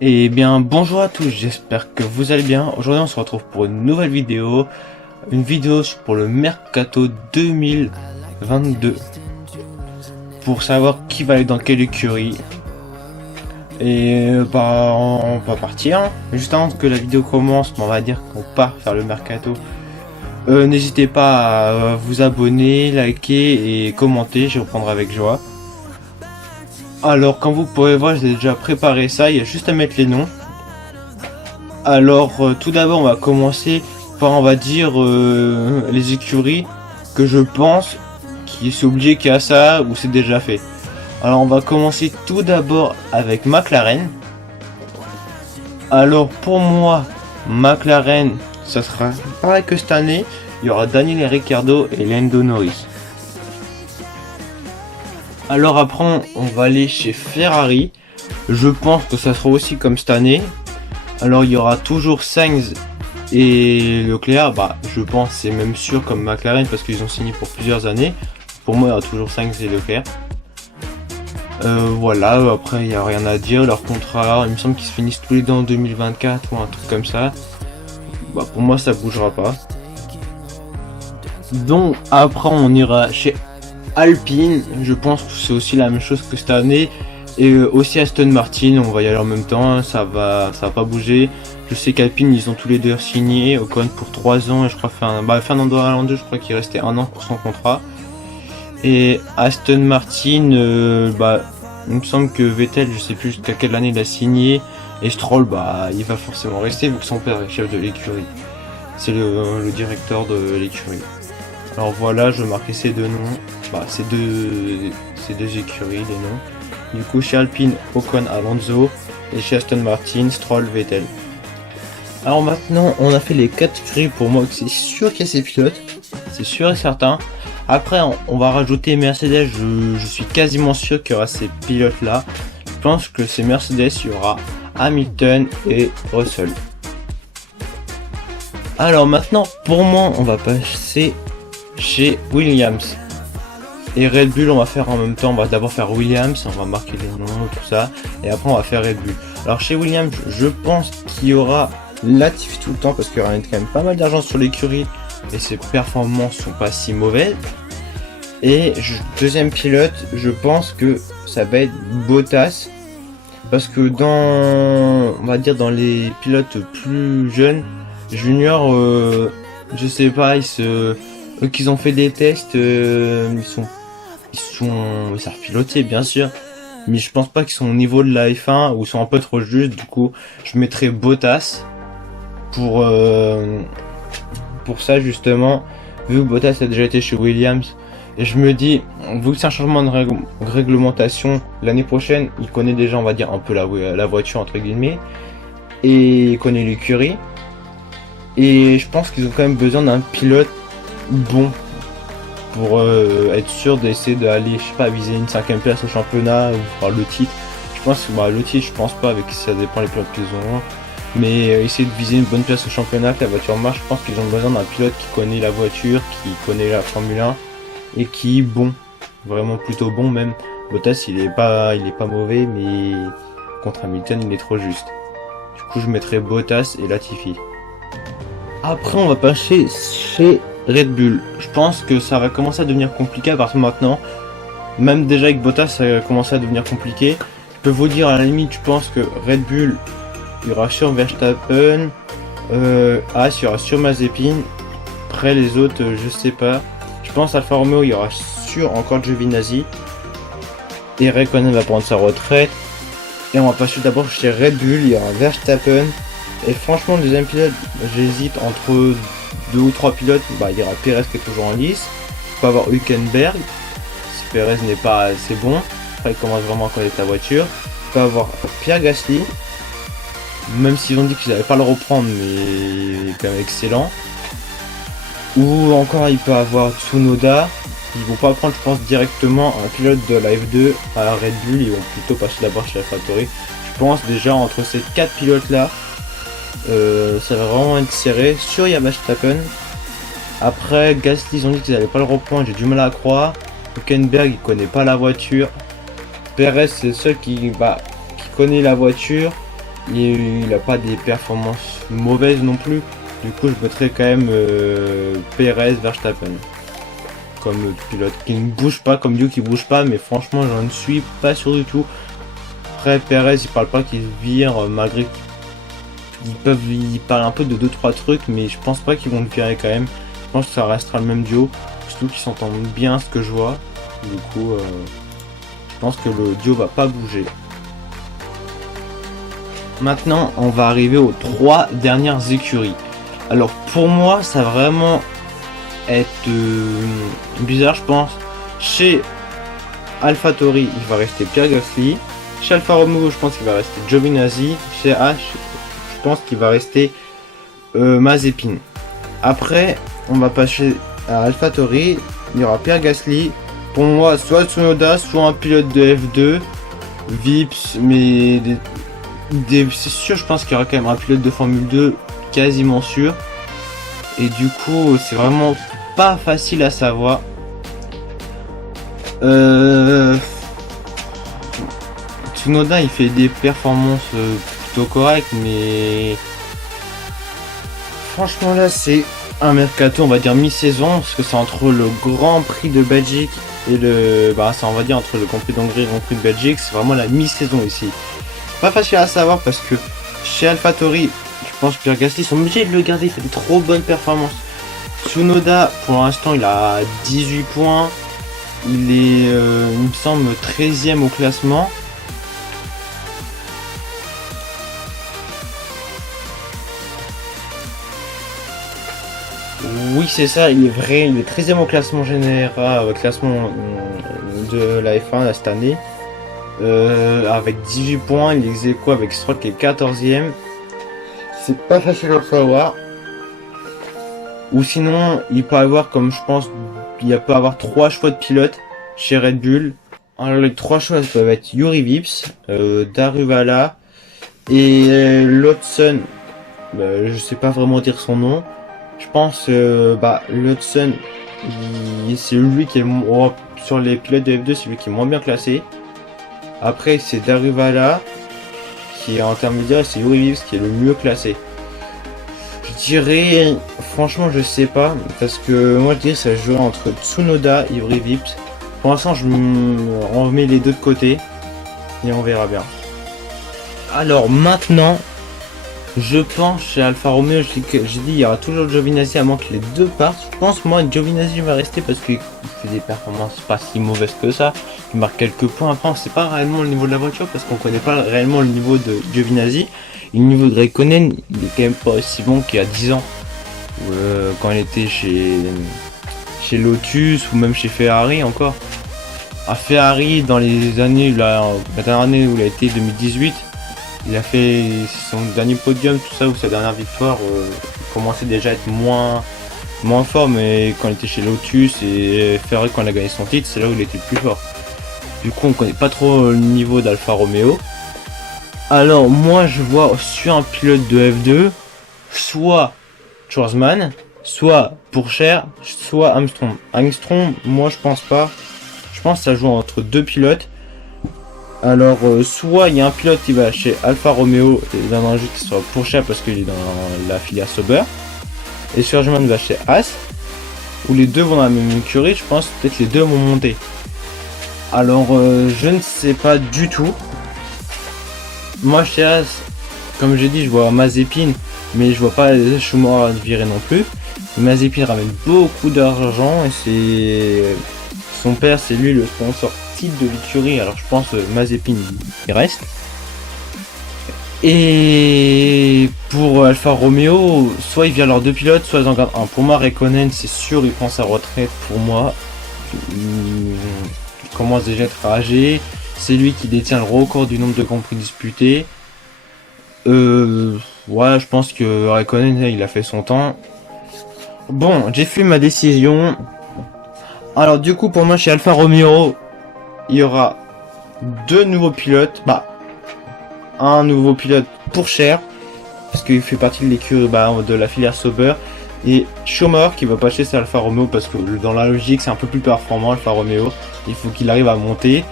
Eh bien bonjour à tous, j'espère que vous allez bien. Aujourd'hui on se retrouve pour une nouvelle vidéo. Une vidéo pour le Mercato 2022. Pour savoir qui va aller dans quelle écurie. Et on va partir. Juste avant que la vidéo commence, on va dire qu'on part faire le Mercato. N'hésitez pas à vous abonner, liker et commenter, je reprendrai avec joie. Alors comme vous pouvez voir, j'ai déjà préparé ça, il y a juste à mettre les noms. Alors tout d'abord on va commencer par on va dire les écuries que je pense qui c'est obligé qu'il y a ça ou c'est déjà fait. Alors on va commencer tout d'abord avec McLaren. Alors pour moi McLaren ça sera pareil que cette année, il y aura Daniel Ricciardo et Lando Norris. Alors après on va aller chez Ferrari, je pense que ça sera aussi comme cette année. Alors il y aura toujours Sainz et Leclerc, je pense c'est même sûr comme McLaren parce qu'ils ont signé pour plusieurs années. Pour moi il y aura toujours Sainz et Leclerc. Voilà, après il n'y a rien à dire, leur contrat, il me semble qu'ils se finissent tous les deux en 2024 ou un truc comme ça. Pour moi ça bougera pas. Donc après on ira chez Alpine, je pense que c'est aussi la même chose que cette année. Et aussi Aston Martin, on va y aller en même temps, ça va pas bouger. Je sais qu'Alpine ils ont tous les deux signé, Ocon pour 3 ans et je crois Fernando Alonso, je crois qu'il restait 1 an pour son contrat. Et Aston Martin, il me semble que Vettel, je sais plus jusqu'à quelle année il a signé. Et Stroll, il va forcément rester vu que son père est chef de l'écurie. C'est le directeur de l'écurie. Alors voilà, je vais marquer ces deux noms, ces deux écuries, les noms. Du coup chez Alpine, Ocon, Alonso, et chez Aston Martin, Stroll, Vettel. Alors maintenant, on a fait les 4 écuries pour moi, c'est sûr qu'il y a ces pilotes, c'est sûr et certain. Après, on va rajouter Mercedes, je suis quasiment sûr qu'il y aura ces pilotes là. Je pense que c'est Mercedes, il y aura Hamilton et Russell. Alors maintenant, pour moi, on va passer chez Williams. Et Red Bull on va faire en même temps, on va d'abord faire Williams, on va marquer les noms, tout ça, et après on va faire Red Bull. Alors chez Williams, je pense qu'il y aura Latifi tout le temps, parce qu'il y aura quand même pas mal d'argent sur l'écurie, et ses performances sont pas si mauvaises. Et deuxième pilote, je pense que ça va être Bottas, parce que on va dire dans les pilotes plus jeunes, juniors, je sais pas, qu'ils ont fait des tests, ils savent piloter bien sûr, mais je pense pas qu'ils sont au niveau de la F1 ou sont un peu trop justes. Du coup je mettrai Bottas pour ça justement, vu que Bottas a déjà été chez Williams. Et je me dis, vu que c'est un changement de réglementation l'année prochaine, il connaît déjà on va dire un peu la voiture entre guillemets, et il connaît l'écurie, et je pense qu'ils ont quand même besoin d'un pilote bon pour être sûr d'essayer d'aller, je sais pas, viser une 5ème place au championnat ou voir le titre. Je pense que le titre, je pense pas, avec ça dépend les pilotes qu'ils auront, mais essayer de viser une bonne place au championnat, que la voiture marche. Je pense qu'ils ont besoin d'un pilote qui connaît la voiture, qui connaît la Formule 1 et qui est bon, vraiment plutôt bon même. Bottas il est pas mauvais, mais contre Hamilton il est trop juste. Du coup je mettrai Bottas et Latifi. Après on va passer chez Red Bull. Je pense que ça va commencer à devenir compliqué à partir de maintenant. Même déjà avec Bottas ça va commencer à devenir compliqué. Je peux vous dire à la limite, je pense que Red Bull, il y aura sur Verstappen, As, il y aura sur Mazepin. Après les autres, je sais pas. Je pense Alfa Romeo, il y aura sur encore Giovinazzi. Et Raikkonen va prendre sa retraite. Et on va passer d'abord chez Red Bull, il y aura Verstappen. Et franchement, le deuxième pilote, j'hésite entre 2 ou 3 pilotes. Il y aura Perez qui est toujours en lice. Il peut avoir Hülkenberg, si Perez n'est pas assez bon. Après, il commence vraiment à connaître la voiture. Il peut avoir Pierre Gasly, même s'ils ont dit qu'ils n'allaient pas le reprendre, mais il est quand même excellent. Ou encore, il peut avoir Tsunoda. Ils vont pas prendre, je pense, directement un pilote de la F2 à Red Bull. Ils vont plutôt passer d'abord chez AlphaTauri. Je pense déjà entre ces 4 pilotes là, ça va vraiment être serré. Sur Verstappen. Après Gasly, ils ont dit qu'ils n'allaient pas le reprendre, j'ai du mal à croire. Hülkenberg, il connaît pas la voiture. Perez, c'est le seul qui connaît la voiture. il n'a pas des performances mauvaises non plus. Du coup, je mettrais quand même Perez, Verstappen comme pilote qui ne bouge pas, comme Dieu qui bouge pas, mais franchement, j'en ne suis pas sûr du tout. Après, Perez, il parle pas qu'il se vire, malgré qu'ils parlent un peu de 2-3 trucs, mais je pense pas qu'ils vont le virer quand même. Je pense que ça restera le même duo, surtout qu'ils s'entendent bien, ce que je vois. Du coup, je pense que le duo va pas bouger. Maintenant, on va arriver aux 3 dernières écuries. Alors pour moi, ça va vraiment être bizarre, je pense. Chez AlphaTauri, il va rester Pierre Gasly. Chez Alfa Romeo, je pense qu'il va rester Giovinazzi. Chez H, je pense qu'il va rester Mazepin. Après, on va passer à AlphaTauri. Il y aura Pierre Gasly. Pour moi, soit Tsunoda, soit un pilote de F2. Vips, mais c'est sûr, je pense qu'il y aura quand même un pilote de Formule 2 quasiment sûr. Et du coup, c'est vraiment pas facile à savoir. Tsunoda, il fait des performances plutôt correctes, mais franchement là, c'est un mercato, on va dire mi-saison, parce que c'est entre le Grand Prix de Belgique et on va dire entre le Grand Prix d'Hongrie et le Grand Prix de Belgique, c'est vraiment la mi-saison ici. Pas facile à savoir parce que chez AlphaTauri, je pense que Pierre Gasly sont obligés de le garder, il fait de trop bonnes performances. Tsunoda, pour l'instant, il a 18 points. Il est, il me semble, 13e au classement. Oui, c'est ça, il est vrai, il est 13e au classement général, classement de la F1 cette année. Avec 18 points, il est ex aequo avec Stroll qui est 14e. C'est pas facile à savoir. Ou sinon, il peut avoir, comme je pense, il peut avoir 3 choix de pilote chez Red Bull. Alors les 3 choix peuvent être Juri Vips, Daruvala et Lawson. Je sais pas vraiment dire son nom. Je pense Lawson, c'est lui qui est sur les pilotes de F2, c'est lui qui est moins bien classé. Après c'est Daruvala qui est intermédiaire et c'est Juri Vips qui est le mieux classé. Je dirais, franchement je sais pas, parce que moi je dirais ça jouera entre Tsunoda et Juri Vips. Pour l'instant je remets les deux de côté et on verra bien. Alors maintenant, je pense chez Alfa Romeo, j'ai dit il y aura toujours Giovinazzi à moins que les deux partent. Je pense moi Giovinazzi va rester parce qu'il fait des performances pas si mauvaises que ça. Il marque quelques points. Après on sait pas réellement le niveau de la voiture parce qu'on connaît pas réellement le niveau de Giovinazzi. Et le niveau de Raikkonen, il est quand même pas aussi bon qu'il y a 10 ans. Quand il était chez Lotus ou même chez Ferrari encore. À Ferrari dans les années, la dernière année où il a été 2018. Il a fait son dernier podium, tout ça, ou sa dernière victoire, il commençait déjà à être moins fort, mais quand il était chez Lotus et Ferrari quand il a gagné son titre, c'est là où il était le plus fort. Du coup, on connaît pas trop le niveau d'Alfa Romeo. Alors, moi, je vois sur un pilote de F2, soit Schwarzman, soit Pourchaire, soit Armstrong. Armstrong, moi, je pense pas. Je pense que ça joue entre deux pilotes. Alors, soit il y a un pilote qui va chez Alfa Romeo et dans un jeu qui sera Pourchaire parce qu'il est dans la filière Sauber, et Schwarzman va chez Haas, où les deux vont dans la même écurie. Je pense peut-être les deux vont monter. Alors, je ne sais pas du tout. Moi chez Haas, comme j'ai dit, je vois Mazepin, mais je vois pas Schumacher virer non plus. Mazepin ramène beaucoup d'argent et c'est son père, c'est lui le sponsor titre de l'écurie. Alors je pense Mazepin il reste. Et pour Alfa Romeo, soit il vient leurs deux pilotes, soit ils en gardent un. Pour moi, Raikkonen, c'est sûr, il prend sa retraite. Pour moi, il commence déjà à être âgé. C'est lui qui détient le record du nombre de Grands Prix disputés. Ouais, je pense que Raikkonen, il a fait son temps. Bon, j'ai fait ma décision. Alors du coup, pour moi, chez Alfa Romeo, il y aura deux nouveaux pilotes. Un nouveau pilote Pourchaire, parce qu'il fait partie de l'écurie de la filière Sauber. Et Schumacher qui va pas chez Alfa Romeo, parce que dans la logique, c'est un peu plus performant Alfa Romeo. Il faut qu'il arrive à monter.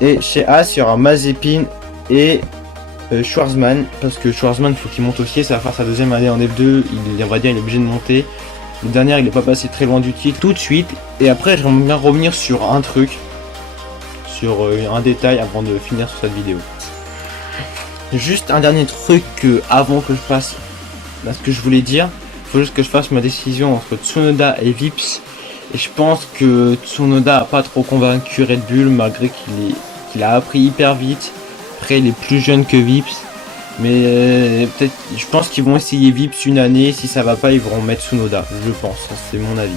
Et chez Haas, il y aura Mazepin et Schwarzman, parce que Schwarzman faut qu'il monte aussi, ça va faire sa deuxième année en F2, on va dire il est obligé de monter. Le dernier il est pas passé très loin du titre tout de suite, et après j'aimerais bien revenir sur un truc, sur un détail avant de finir sur cette vidéo. Juste un dernier truc avant que je fasse ce que je voulais dire, il faut juste que je fasse ma décision entre Tsunoda et Vips, et je pense que Tsunoda a pas trop convaincu Red Bull malgré qu'il a appris hyper vite. Après il est plus jeune que Vips, mais peut-être je pense qu'ils vont essayer Vips une année, si ça va pas ils vont mettre Tsunoda, je pense, c'est mon avis.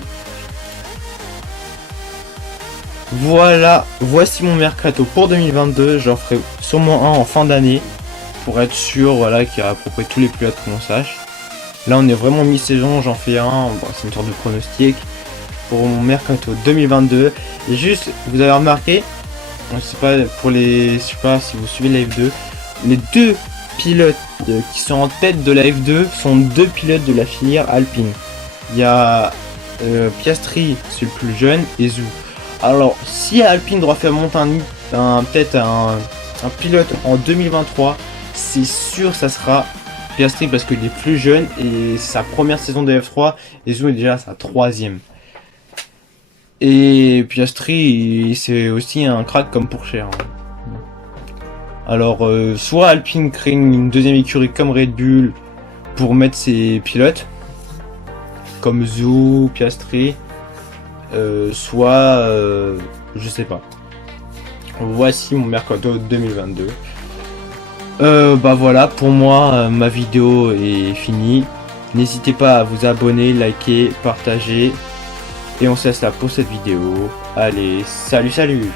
Voilà, voici mon mercato pour 2022, j'en ferai sûrement un en fin d'année pour être sûr voilà, qu'il y a à peu près tous les pilotes qu'on sache. Là on est vraiment mi-saison, j'en fais un, bon, c'est une sorte de pronostic pour mon mercato 2022. Et juste, vous avez remarqué, je sais pas pour les, je sais pas si vous suivez la F2, les deux pilotes qui sont en tête de la F2 sont deux pilotes de la filière Alpine. Il y a Piastri, c'est le plus jeune, et Zhou. Alors si Alpine doit faire monter peut-être un pilote en 2023, c'est sûr ça sera Piastri parce qu'il est plus jeune et sa première saison de F3 et Zhou est déjà sa troisième. Et Piastri c'est aussi un crack comme Pourchaire. Alors soit Alpine crée une deuxième écurie comme Red Bull pour mettre ses pilotes comme Zhou, Piastri, soit je sais pas. Voici mon mercato 2022. Bah voilà, pour moi ma vidéo est finie. N'hésitez pas à vous abonner, liker, partager. Et on se laisse là pour cette vidéo. Allez, salut salut!